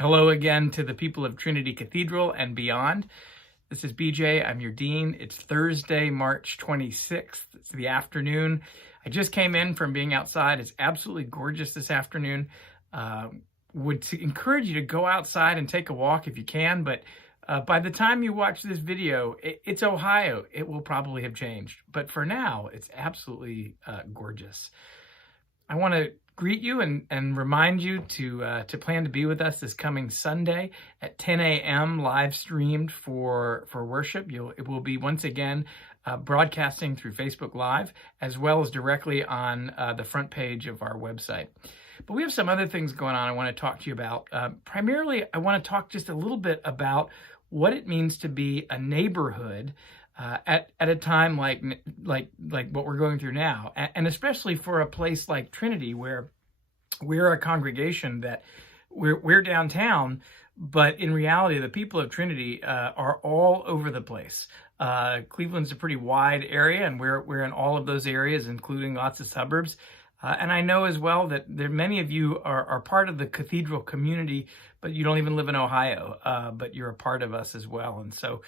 Hello again to the people of Trinity Cathedral and beyond. This is BJ. I'm your dean. It's Thursday, March 26th. It's the afternoon. I just came in from being outside. It's absolutely gorgeous this afternoon. Would encourage you to go outside and take a walk if you can, but by the time you watch this video, it's Ohio. It will probably have changed. But for now, it's absolutely gorgeous. I want to greet you and remind you to plan to be with us this coming Sunday at 10 a.m. live streamed for worship. It will be once again broadcasting through Facebook Live as well as directly on the front page of our website. But we have some other things going on I want to talk to you about. Primarily, I want to talk just a little bit about what it means to be a neighborhood at a time like what we're going through now, and especially for a place like Trinity, where we're a congregation that we're downtown, but in reality, the people of Trinity are all over the place. Cleveland's a pretty wide area, and we're in all of those areas, including lots of suburbs. And I know as well that many of you are part of the cathedral community, but you don't even live in Ohio, but you're a part of us as well. And so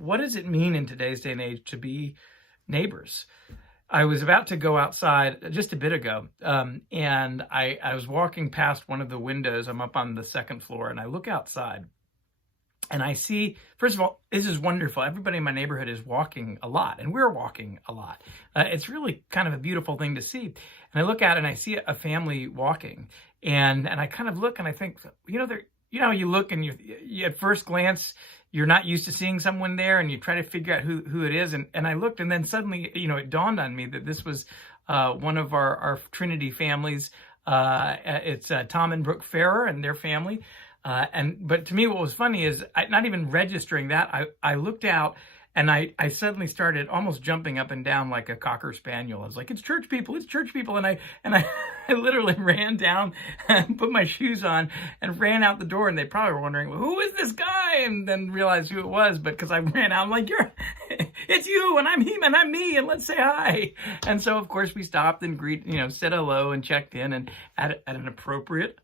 what does it mean in today's day and age to be neighbors? I was about to go outside just a bit ago, and I was walking past one of the windows. I'm up on the second floor, and I look outside. And I see, first of all, this is wonderful. Everybody in my neighborhood is walking a lot, and we're walking a lot. It's really kind of a beautiful thing to see. And I look out and I see a family walking, and I kind of look and I think, you look and you at first glance, you're not used to seeing someone there, and you try to figure out who it is. And I looked, and then suddenly, it dawned on me that this was one of our Trinity families. It's Tom and Brooke Farrer and their family. But to me, what was funny is not even registering that. I looked out and I suddenly started almost jumping up and down like a Cocker Spaniel. I was like, it's church people. And I literally ran down and put my shoes on and ran out the door. And they probably were wondering, well, who is this guy? And then realized who it was. But because I ran out, I'm like, it's you, and I'm him, and I'm me, and let's say hi. And so, of course, we stopped and said hello and checked in, and at an appropriate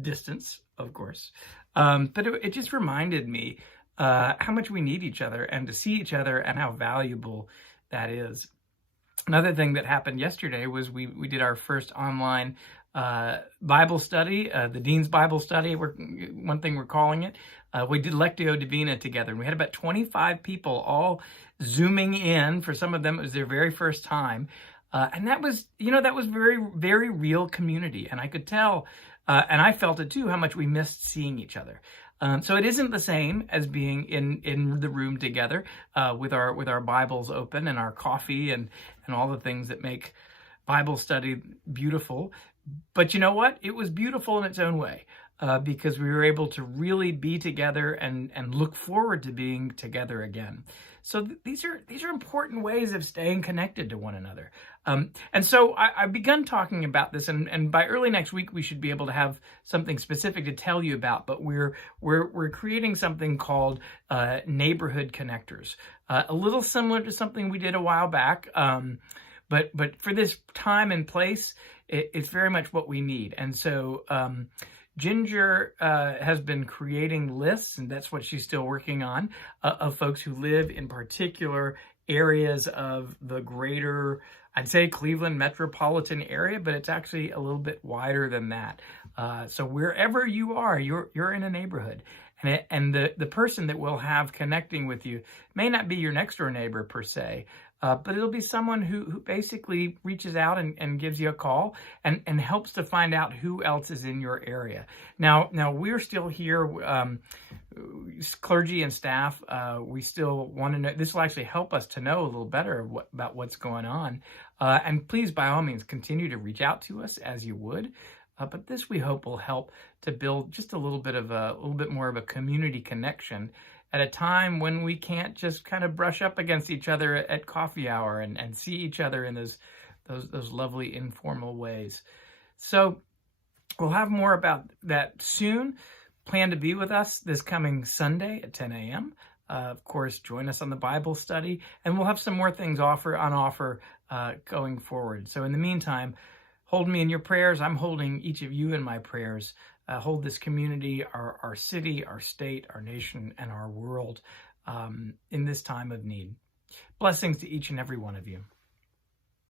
distance, of course. But it just reminded me how much we need each other and to see each other and how valuable that is. Another thing that happened yesterday was we did our first online Bible study, the Dean's Bible study, one thing we're calling it. We did Lectio Divina together, and we had about 25 people all Zooming in. For some of them, it was their very first time. And that was very, very real community. And I could tell, and I felt it too, how much we missed seeing each other. So it isn't the same as being in the room together with our Bibles open and our coffee and all the things that make Bible study beautiful. But you know what? It was beautiful in its own way because we were able to really be together and look forward to being together again. So these are important ways of staying connected to one another. And so I've begun talking about this, and by early next week we should be able to have something specific to tell you about. But we're creating something called Neighborhood Connectors, a little similar to something we did a while back. But for this time and place, it's very much what we need. And so Ginger has been creating lists, and that's what she's still working on, of folks who live in particular areas of the greater, I'd say, Cleveland metropolitan area, but it's actually a little bit wider than that. So wherever you are, you're in a neighborhood. And the person that we'll have connecting with you may not be your next door neighbor per se, but it'll be someone who basically reaches out and gives you a call and helps to find out who else is in your area. Now we're still here, clergy and staff. We still want to know. This will actually help us to know a little better about what's going on. And please, by all means, continue to reach out to us as you would. But this, we hope, will help to build just a little bit more of a community connection at a time when we can't just kind of brush up against each other at coffee hour and see each other in those lovely informal ways. So we'll have more about that soon. Plan to be with us this coming Sunday at 10 a.m. Of course, join us on the Bible study, and we'll have some more things on offer going forward. So in the meantime, hold me in your prayers. I'm holding each of you in my prayers hold this community, our city, our state, our nation, and our world in this time of need. Blessings to each and every one of you.